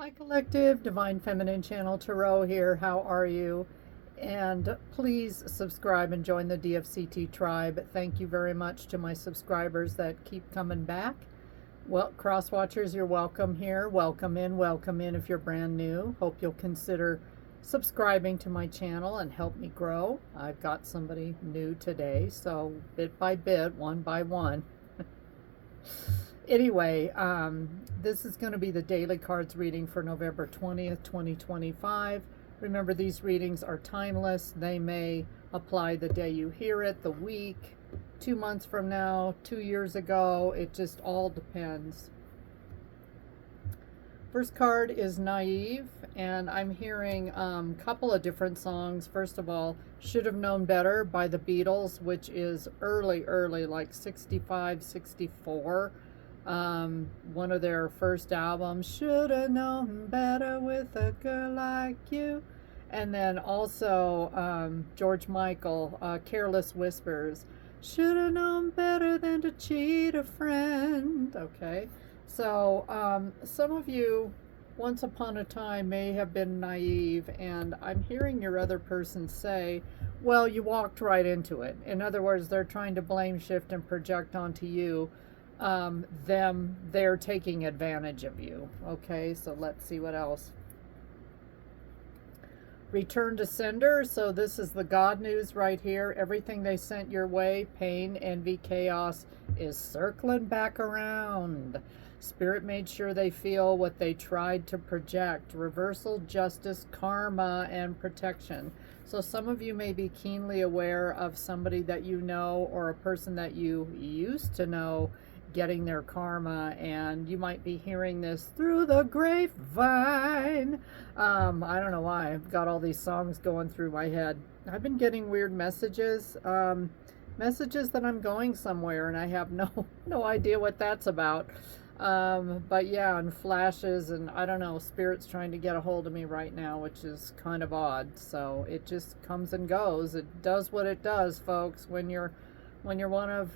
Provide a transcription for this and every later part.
Hi Collective, Divine Feminine Channel Tarot here. How are you? And please subscribe and join the DFCT tribe. Thank you very much to my subscribers that keep coming back. Well, cross watchers, you're welcome here. Welcome in if you're brand new. Hope you'll consider subscribing to my channel and help me grow. I've got somebody new today, so bit by bit, one by one. Anyway, this is going to be the daily cards reading for November 20th, 2025. Remember, these readings are timeless. They may apply the day you hear it, the week, 2 months from now, 2 years ago. It just all depends. First card is Naive, and I'm hearing a couple of different songs. First of all, Should Have Known Better by the Beatles, which is early, like 65, 64. One of their first albums, Should Have Known Better with a Girl Like You. And then also George Michael, Careless Whispers, Should Have Known Better Than to Cheat a Friend. Okay, so some of you once upon a time may have been naive, and I'm hearing your other person say, well, you walked right into it. In other words, they're trying to blame shift and project onto you they're taking advantage of you. Okay, so let's see what else. Return to sender. So this is the God news right here. Everything they sent your way, pain, envy, chaos, is circling back around. Spirit made sure they feel what they tried to project. Reversal, justice, karma, and protection. So some of you may be keenly aware of somebody that you know or a person that you used to know getting their karma, and you might be hearing this through the grapevine. I don't know why I've got all these songs going through my head. I've been getting weird messages, messages that I'm going somewhere and I have no idea what that's about. But yeah, and flashes, and I don't know, Spirit's trying to get a hold of me right now, which is kind of odd. So it just comes and goes. It does what it does, folks. When you're one of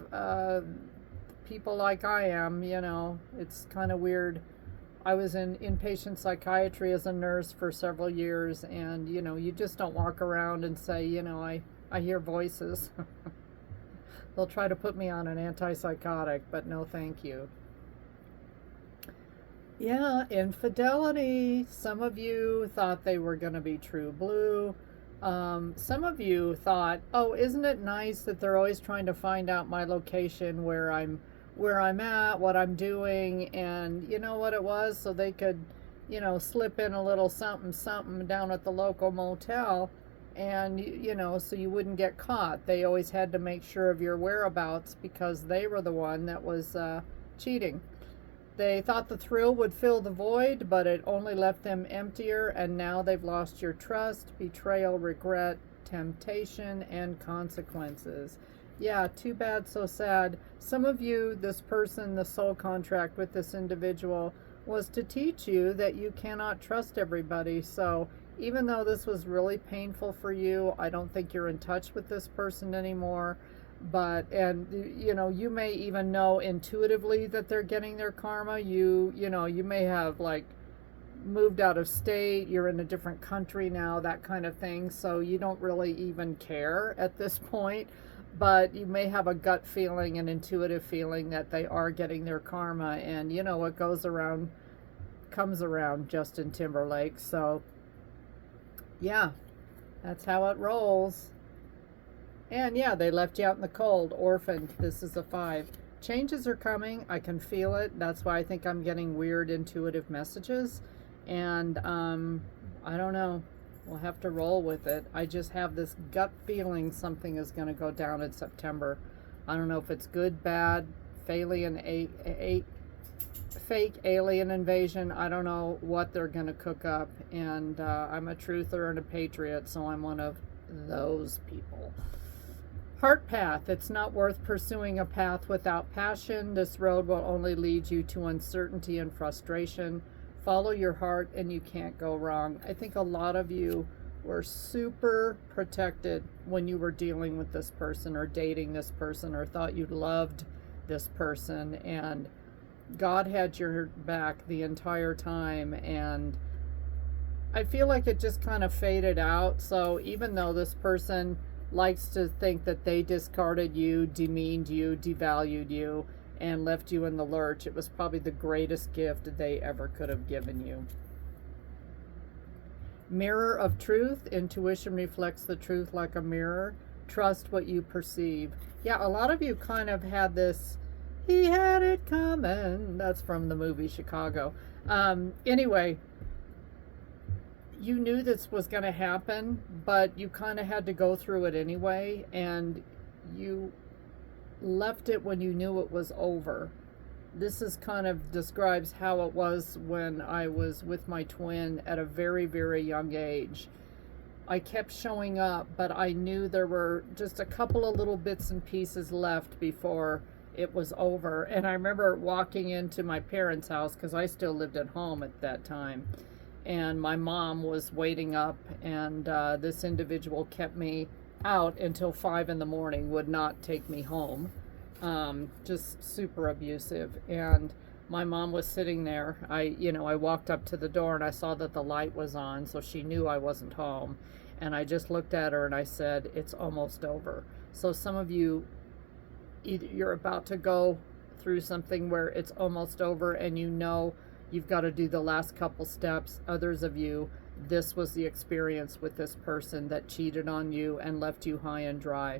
people like I am, you know, it's kind of weird. I was in inpatient psychiatry as a nurse for several years, and you know, you just don't walk around and say, you know, I hear voices. They'll try to put me on an antipsychotic, but no thank you. Yeah, infidelity. Some of you thought they were going to be true blue. Some of you thought, oh, isn't it nice that they're always trying to find out my location, where I'm at, what I'm doing, and you know what it was, so they could, you know, slip in a little something down at the local motel, and you know, so you wouldn't get caught. They always had to make sure of your whereabouts because they were the one that was cheating. They thought the thrill would fill the void, but it only left them emptier, and now they've lost your trust, betrayal, regret, temptation, and consequences. Yeah, too bad, so sad. Some of you, this person, the soul contract with this individual was to teach you that you cannot trust everybody. So even though this was really painful for you, I don't think you're in touch with this person anymore. But, and you know, you may even know intuitively that they're getting their karma. You know, you may have like moved out of state, you're in a different country now, that kind of thing. So you don't really even care at this point, but you may have a gut feeling, an intuitive feeling that they are getting their karma. And you know, what goes around comes around, Justin Timberlake. So yeah, that's how it rolls. And yeah, they left you out in the cold, orphaned. This is a 5. Changes are coming. I can feel it. That's why I think I'm getting weird intuitive messages. And I don't know. We'll have to roll with it. I just have this gut feeling something is going to go down in September. I don't know if it's good, bad, fake alien invasion. I don't know what they're going to cook up. And I'm a truther and a patriot, so I'm one of those people. Heart path. It's not worth pursuing a path without passion. This road will only lead you to uncertainty and frustration. Follow your heart and you can't go wrong. I think a lot of you were super protected when you were dealing with this person or dating this person or thought you loved this person, and God had your back the entire time, and I feel like it just kind of faded out. So even though this person likes to think that they discarded you, demeaned you, devalued you, and left you in the lurch, it was probably the greatest gift they ever could have given you. Mirror of truth. Intuition reflects the truth like a mirror. Trust what you perceive. Yeah, a lot of you kind of had this, he had it coming. That's from the movie Chicago. Anyway, you knew this was going to happen, but you kind of had to go through it anyway, and you left it when you knew it was over. This is kind of describes how it was when I was with my twin at a very, very young age. I kept showing up, but I knew there were just a couple of little bits and pieces left before it was over. And I remember walking into my parents' house, because I still lived at home at that time, and my mom was waiting up, and this individual kept me out until 5 in the morning, would not take me home. Just super abusive. And my mom was sitting there. I walked up to the door and I saw that the light was on, so she knew I wasn't home. And I just looked at her and I said, it's almost over. So some of you, you're about to go through something where it's almost over, and you know you've got to do the last couple steps. Others of you, this was the experience with this person that cheated on you and left you high and dry.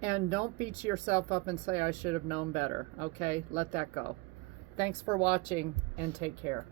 And don't beat yourself up and say, I should have known better. Okay, let that go. Thanks for watching, and take care.